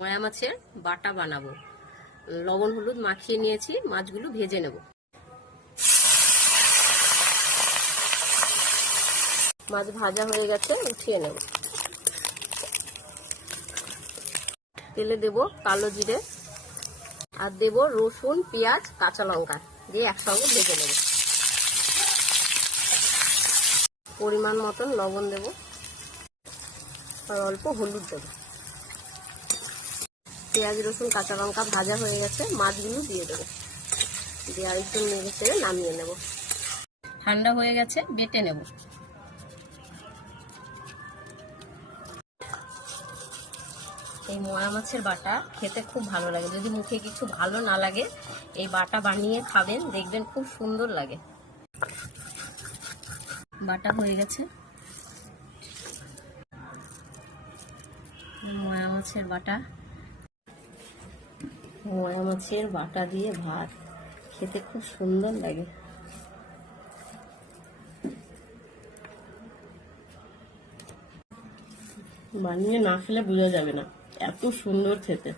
ময়া মাছের বাটা বানাবো। লবণ হলুদ মাখিয়ে নিয়েছি, মাছগুলো ভেজে নেব। মাছ ভাজা হয়ে গেছে, উঠিয়ে নেব। তেলে দেব কালো জিরে আর দেব রসুন, পেঁয়াজ, কাঁচা লঙ্কা দিয়ে একসঙ্গে ভেজে নেব। পরিমাণ মতন লবণ দেব আর অল্প হলুদ দেব। পেঁয়াজ, রসুন, কাঁচা লঙ্কা ভাজা হয়ে গেছে, মাছগুলো দিয়ে দেবো। দিয়ে আরেকটু নেড়ে চেড়ে নামিয়ে নেব। ঠান্ডা হয়ে গেছে, বেটে নেব। এই ময়া মাছের বাটা খেতে খুব ভালো লাগে। যদি মুখে কিছু ভালো না লাগে, এই বাটা বানিয়ে খাবেন, দেখবেন খুব সুন্দর লাগে। বাটা হয়ে গেছে। ময়া মাছের বাটা, ময়া মাছের বাটা দিয়ে ভাত খেতে খুব সুন্দর লাগে। বানিয়ে না খেলে বোঝা যাবে না, এত সুন্দর খেতে।